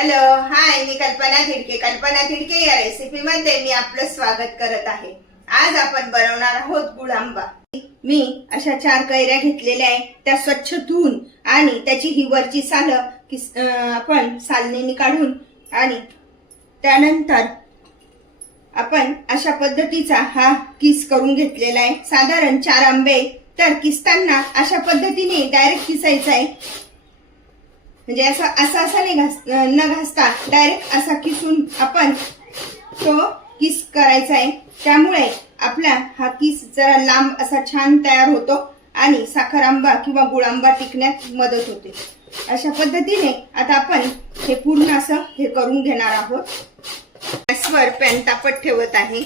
Hello hi मी कल्पना थिडके कल्पना थिडके या रेसिपी मध्ये मी आपलं स्वागत करत आहे. आज आपण बनवणार आहोत गुळ आंबा मी अशा चार कैऱ्या घेतलेल्या आहे. त्या स्वच्छ धुवून आणि त्याची ही वरची साल आपण सालनेनी काढून आणि त्यानंतर आपण अशा पद्धतीचा हा किस करून घेतलेला आहे. साधारण चार आंबे तर किसताना अशा पद्धतीने डायरेक्ट किसायचा आहे. म्हणजे असं असा असा नाही घास न घासता. डायरेक्ट असा किसून आपण तो किस करायचा आहे. त्यामुळे आपला हा किस जरा लांब असा छान तयार होतो आणि साखर आंबा किंवा गुळ आंबा टिकण्यात मदत होते. अशा पद्धतीने आता आपण हे पूर्ण असं हे करून घेणार आहोत. गॅसवर पॅन तापत ठेवत आहे.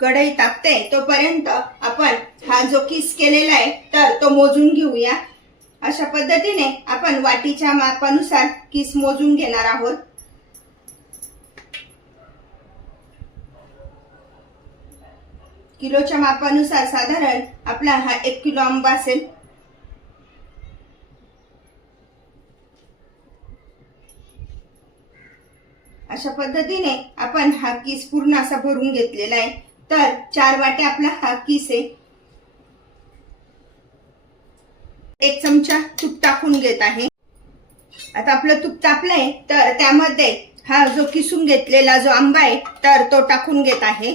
कढई तापते तोपर्यंत आपण हा जो किस केलेला आहे तर तो मोजून घेऊया. अशा पद्धतीने आपण वाटीच्या मापानुसार किस मोजून घेणार आहोत. किलोच्या मापानुसार साधारण आपला हा एक किलो आंबा असेल. अशा पद्धतीने आपण हा किस पूर्ण असा भरून घेतलेला आहे. तर चार वाटे आपला हा किस आहे. एक चमचा तूप टाकून घेत आहे. आता आपलं तूप तापलंय तर त्यामध्ये हा जो किसून घेतलेला जो आंबा आहे तर तो टाकून घेत आहे.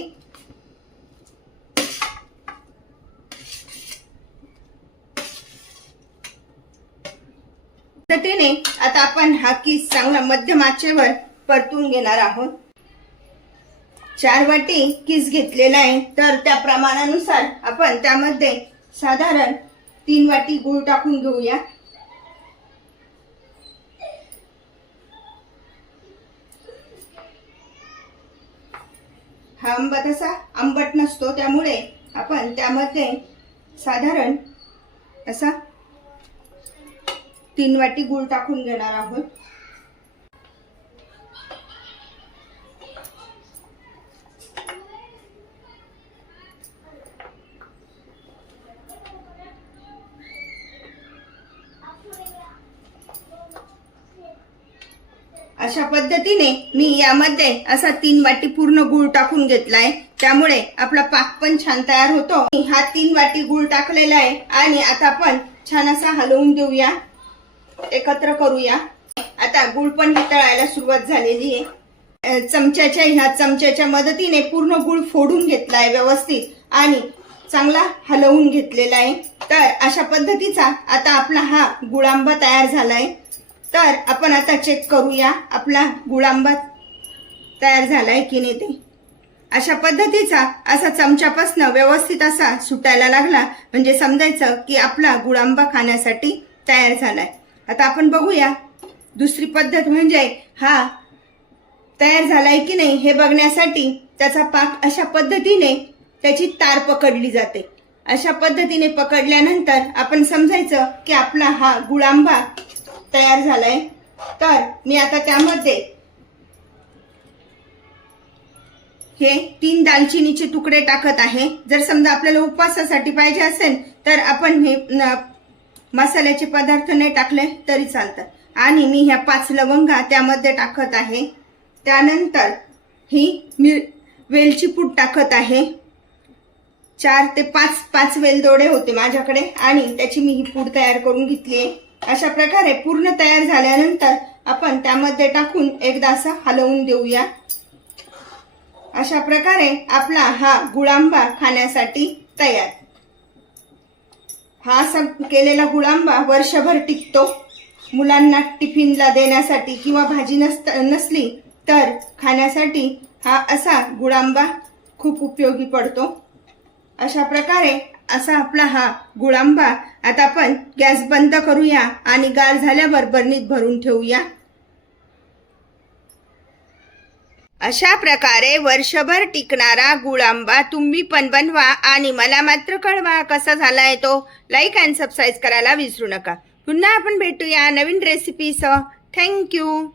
पद्धतीने आता आपण हा किस चांगला मध्यम आचेवर परतून घेणार आहोत. चार वाटी किस घेतलेला आहे तर त्या प्रमाणानुसार आपण त्यामध्ये साधारण तीन वाटी गूळ टाकून घेऊया. हा आंबा तसा आंबट नसतो त्यामुळे आपण त्यामध्ये साधारण असा तीन वाटी गूळ टाकून घेणार आहोत. अशा पद्धतीने मी यामध्ये असा तीन वाटी पूर्ण गुळ टाकून घेतलाय. त्यामुळे आपला पाक पण छान तयार होतो. मी हा तीन वाटी गुळ टाकलेला आहे आणि आता आपण छान असा हलवून देऊया. एकत्र करूया. आता गुळ पण तळायला सुरुवात झालेली आहे. चमच्याच्या ह्या चमच्याच्या मदतीने पूर्ण गुळ फोडून घेतलाय व्यवस्थित आणि चांगला हलवून घेतलेला आहे. तर अशा पद्धतीचा आता आपला हा गुळांबा तयार झालाय. तर आपण आता चेक करूया आपला गुळांबा तयार झालाय की नाही ते. अशा पद्धतीचा असा चमच्यापासनं व्यवस्थित असा सुटायला लागला. म्हणजे समजायचं की आपला गुळांबा खाण्यासाठी तयार झालाय. आता आपण बघूया दुसरी पद्धत म्हणजे हा तयार झालाय की नाही हे बघण्यासाठी त्याचा पाक अशा पद्धतीने त्याची तार पकडली जाते. अशा पद्धतीने पकडल्यानंतर आपण समजायचं की आपला हा गुळांबा तयार झालाय. तर मी आता त्यामध्ये हे तीन दालचिनीचे तुकडे टाकत आहे. जर समजा आपल्याला उपवासासाठी पाहिजे असेल तर आपण हे मसाल्याचे पदार्थ नाही टाकले तरी चालतात आणि मी ह्या पाच लवंगा त्यामध्ये टाकत आहे. त्यानंतर ही मिर वेलची पूड टाकत आहे. चार ते पाच पाच वेलदोडे होते माझ्याकडे आणि त्याची मी ही पूड तयार करून घेतली आहे. अशा प्रकारे पूर्ण तयार झाल्यानंतर आपण त्यामध्ये टाकून एकदा असं हलवून देऊया. अशा प्रकारे आपला हा गुळांबा खाण्यासाठी तयार. हा असा केलेला गुळांबा वर्षभर टिकतो. मुलांना टिफिनला देण्यासाठी किंवा भाजी नसत नसली तर खाण्यासाठी हा असा गुळांबा खूप उपयोगी पडतो. अशा प्रकारे असा आपला हा गुळांबा आता आपण गॅस बंद करूया आणि गार झाल्यावर बरणीत भरून ठेवूया. अशा प्रकारे वर्षभर टिकणारा गुळांबा तुम्ही पण बनवा आणि मला मात्र कळवा कसा झालाय तो. लाईक अँड सबस्क्राईब करायला विसरू नका. पुन्हा आपण भेटूया नवीन रेसिपीसह थँक्यू